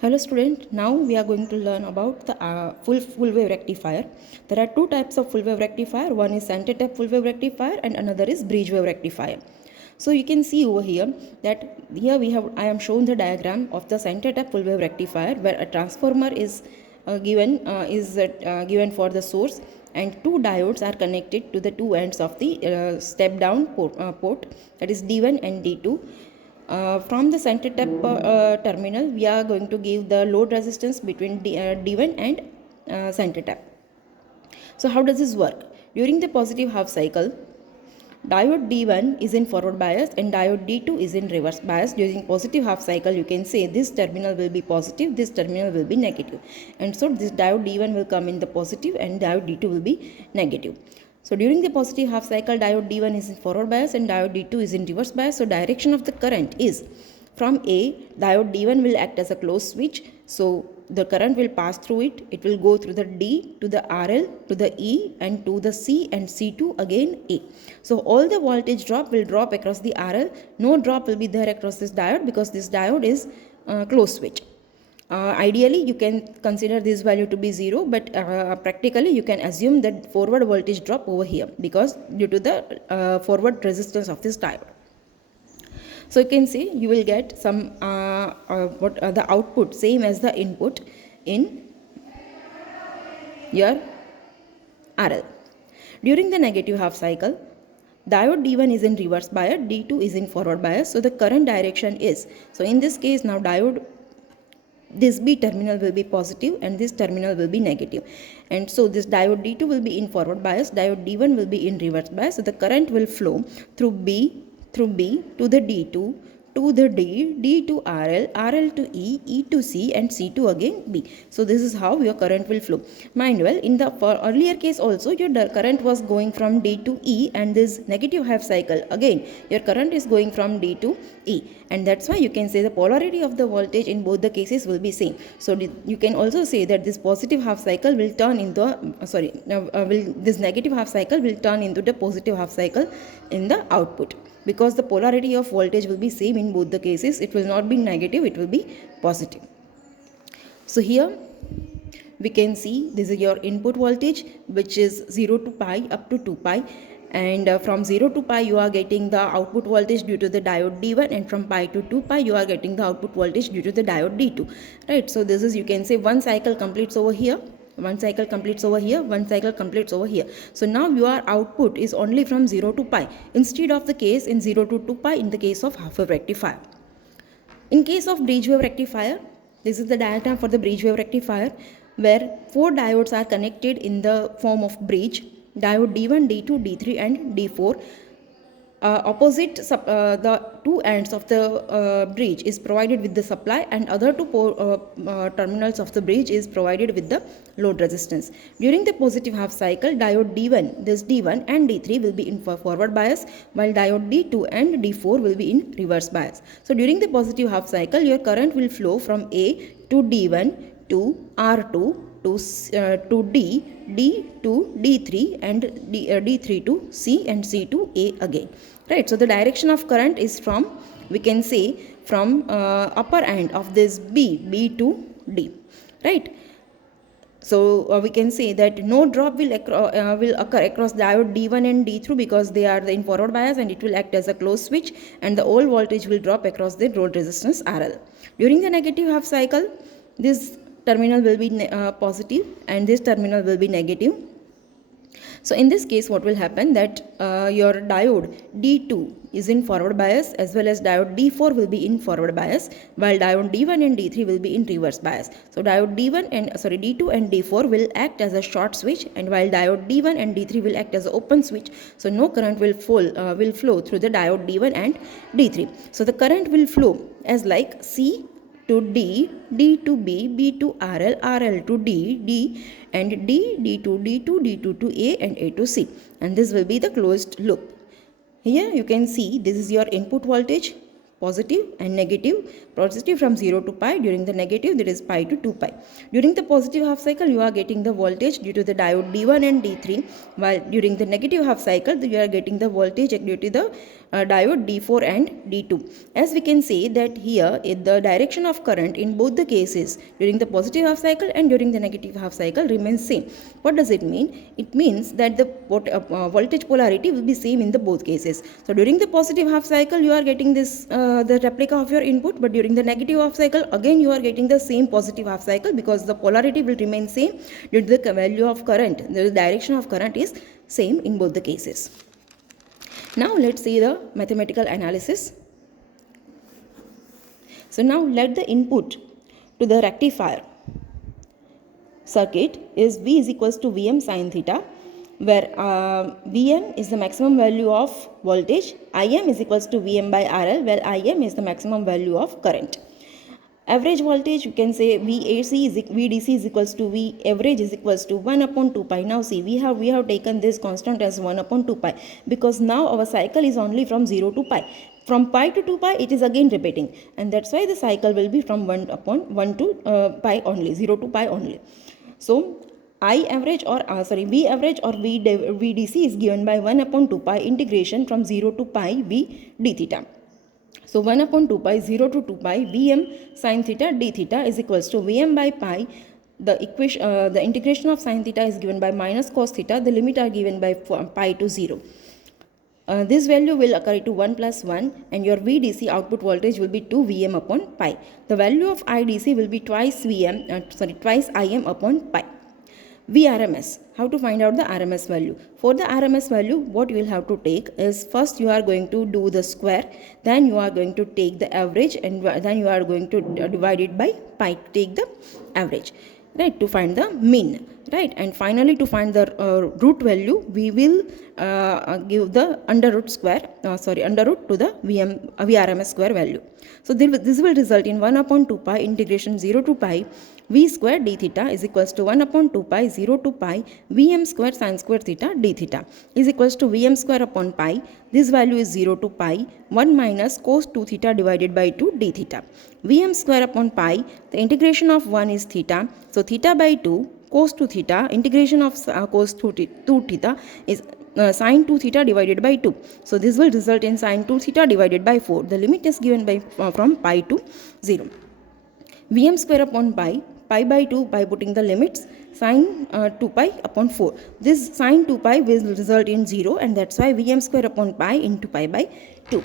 Hello student, now we are going to learn about the full wave rectifier. There are two types of full wave rectifier. One is center tap full wave rectifier and another is bridge wave rectifier. So you can see over here that here I am shown the diagram of the center tap full wave rectifier where a transformer is given for the source and two diodes are connected to the two ends of the step down port, that is D1 and D2. From the center tap terminal, we are going to give the load resistance between D1 and center tap. So how does this work? During the positive half cycle, diode D1 is in forward bias and diode D2 is in reverse bias. During positive half cycle, you can say this terminal will be positive, this terminal will be negative. And so this diode D1 will come in the positive and diode D2 will be negative. So during the positive half cycle, diode D1 is in forward bias and diode D2 is in reverse bias. So direction of the current is from A, diode D1 will act as a closed switch. So the current will pass through it. It will go through the D to the RL to the E and to the C and C to again A. So all the voltage drop will drop across the RL. No drop will be there across this diode because this diode is closed switch. Ideally, you can consider this value to be 0, but practically you can assume that forward voltage drop over here because due to the forward resistance of this diode. So you can see you will get some the output same as the input in your RL. During the negative half cycle, diode D1 is in reverse bias, D2 is in forward bias. So the current direction is, so in this case now diode, this B terminal will be positive and this terminal will be negative. And so this diode D2 will be in forward bias, diode D1 will be in reverse bias. So the current will flow through B to the D2 to the D, D to RL, RL to E, E to C and C to again B. So this is how your current will flow. Mind well, in the earlier case also your current was going from D to E, and this negative half cycle again your current is going from D to E, and that's why you can say the polarity of the voltage in both the cases will be same. So you can also say that this positive half cycle will turn into this negative half cycle will turn into the positive half cycle in the output, because the polarity of voltage will be same in both the cases. It will not be negative, it will be positive. So here we can see this is your input voltage, which is 0 to pi up to 2 pi, and from 0 to pi you are getting the output voltage due to the diode D1, and from pi to 2 pi you are getting the output voltage due to the diode D2, right? So this is, you can say, one cycle completes over here, one cycle completes over here, one cycle completes over here. So now your output is only from 0 to pi instead of the case in 0 to 2 pi in the case of half wave rectifier. In case of bridge wave rectifier, this is the diagram for the bridge wave rectifier, where four diodes are connected in the form of bridge: diode D1, D2, D3 and D4. Opposite the two ends of the bridge is provided with the supply, and other two terminals of the bridge is provided with the load resistance. During the positive half cycle, diode D1, this D1 and D3 will be in forward bias, while diode D2 and D4 will be in reverse bias. So during the positive half cycle, your current will flow from A to D1 to R2 to D, D to D3 and D3 to C and C to A again, right? So the direction of current is from, we can say, from upper end of this B to D, right? So we can say that no drop will occur across diode D1 and D3 because they are in forward bias, and it will act as a closed switch, and the all voltage will drop across the load resistance RL. During the negative half cycle, this terminal will be positive and this terminal will be negative. So in this case, what will happen, that your diode D2 is in forward bias, as well as diode D4 will be in forward bias, while diode D1 and D3 will be in reverse bias. So diode D2 and D4 will act as a short switch, and while diode D1 and D3 will act as an open switch. So no current will flow through the diode D1 and D3. So the current will flow as like C to D, D to B, B to RL, RL to D, D and D, D to D2, D2 to A and A to C. And this will be the closed loop. Here you can see this is your input voltage, positive and negative. Positive from 0 to pi, during the negative that is pi to 2 pi. During the positive half cycle, you are getting the voltage due to the diode D1 and D3, while during the negative half cycle you are getting the voltage due to the diode D4 and D2. As we can see that here the direction of current in both the cases during the positive half cycle and during the negative half cycle remains same. What does it mean? It means that the voltage polarity will be same in the both cases. So during the positive half cycle you are getting this the replica of your input, but during the negative half cycle again you are getting the same positive half cycle because the polarity will remain same due to the value of current. The direction of current is same in both the cases. Now let's see the mathematical analysis. So now let the input to the rectifier circuit is V is equals to Vm sin theta, where Vm is the maximum value of voltage, Im is equals to Vm by RL, where Im is the maximum value of current. Average voltage, you can say VDC is equals to V average is equals to 1 upon 2 pi. Now see, we have taken this constant as 1 upon 2 pi because now our cycle is only from 0 to pi. From pi to 2 pi it is again repeating, and that's why the cycle will be from 1 upon 1 to pi only, 0 to pi only. So V average or VDC is given by 1 upon 2 pi integration from 0 to pi V d theta. So 1 upon 2 pi 0 to 2 pi Vm sin theta d theta is equals to Vm by pi. The integration of sin theta is given by minus cos theta. The limit are given by pi to 0. This value will occur to 1 plus 1, and your VDC output voltage will be 2 Vm upon pi. The value of IDC will be twice Im upon pi. VRMS. How to find out the RMS value? For the RMS value, what you will have to take is first you are going to do the square, then you are going to take the average, and then you are going to divide it by pi, take the average, right, to find the mean, right, and finally to find the root value we will give the under root to the VRMS square value. So this will result in 1 upon 2 pi integration 0 to pi V square d theta is equals to 1 upon 2 pi 0 to pi Vm square sin square theta d theta is equals to Vm square upon pi. This value is 0 to pi 1 minus cos 2 theta divided by 2 d theta. Vm square upon pi, the integration of 1 is theta, so theta by 2 cos 2 theta, integration of cos 2 theta is sin 2 theta divided by 2. So this will result in sin 2 theta divided by 4. The limit is given by from pi to 0. Vm square upon pi by 2 by putting the limits, sin 2 pi upon 4. This sin 2 pi will result in 0, and that's why Vm square upon pi into pi by 2.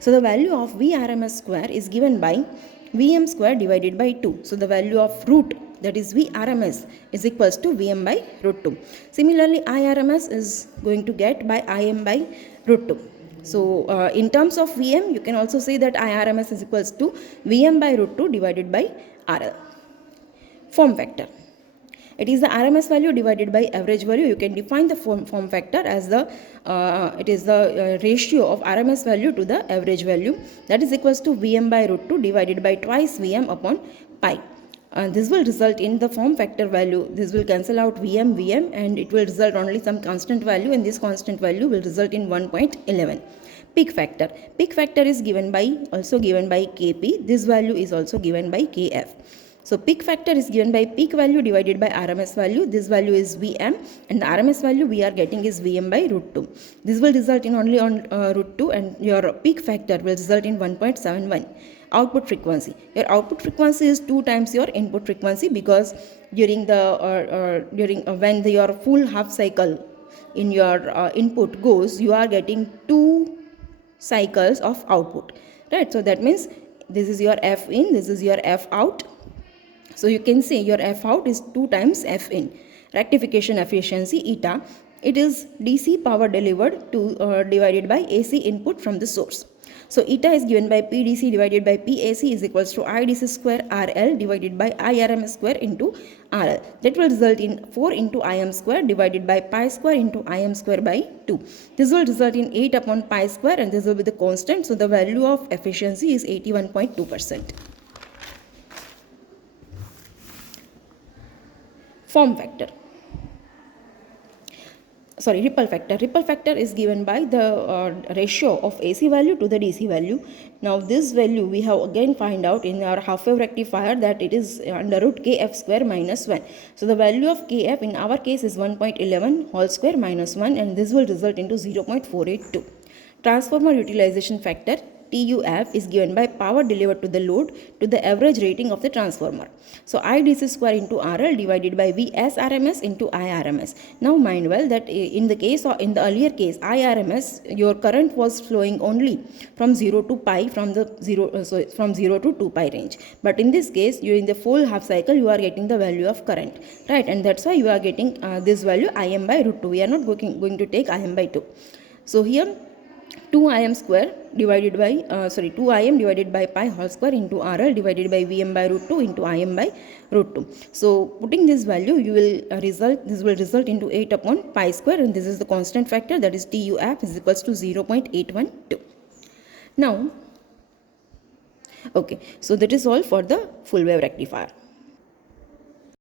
So the value of Vrms square is given by Vm square divided by 2. So the value of root, that is Vrms, is equals to Vm by root 2. Similarly, Irms is going to get by Im by root 2. So in terms of Vm, you can also say that Irms is equals to Vm by root 2 divided by RL. Form factor. It is the RMS value divided by average value. You can define the form factor as it is the ratio of RMS value to the average value, that is equals to Vm by root 2 divided by twice Vm upon pi. This will result in the form factor value. This will cancel out Vm, and it will result only some constant value, and this constant value will result in 1.11. Peak factor. Peak factor is also given by Kp. This value is also given by Kf. So peak factor is given by peak value divided by RMS value. This value is Vm, and the RMS value we are getting is Vm by root 2. This will result in only on root 2, and your peak factor will result in 1.71. Output frequency. Your output frequency is 2 times your input frequency, because during when your full half cycle in your input goes, you are getting 2 cycles of output, right? So that means this is your F in, this is your F out. So you can say your F out is 2 times F in. Rectification efficiency eta, it is DC power delivered to divided by AC input from the source. So eta is given by PDC divided by PAC is equals to IDC square RL divided by IRMS square into RL. That will result in 4 into Im square divided by pi square into Im square by 2. This will result in 8 upon pi square, and this will be the constant. So the value of efficiency is 81.2%. Ripple factor. Ripple factor is given by the ratio of AC value to the DC value. Now this value we have again find out in our half wave rectifier, that it is under root kf square minus 1. So the value of kf in our case is 1.11 whole square minus 1, and this will result into 0.482. Transformer utilization factor TUF is given by power delivered to the load to the average rating of the transformer. So IDC square into RL divided by VS RMS into IRMS. Now mind well that in the case or in the earlier case IRMS, your current was flowing only from 0 to pi, from the 0 to 2 pi range. But in this case, you in the full half cycle you are getting the value of current, right? And that's why you are getting this value Im by root 2. We are not going to take Im by 2. So here 2 Im square divided by 2 Im divided by pi whole square into RL divided by Vm by root 2 into Im by root 2. So putting this value, you will this will result into 8 upon pi square, and this is the constant factor, that is TUF is equals to 0.812. Now okay, so that is all for the full wave rectifier.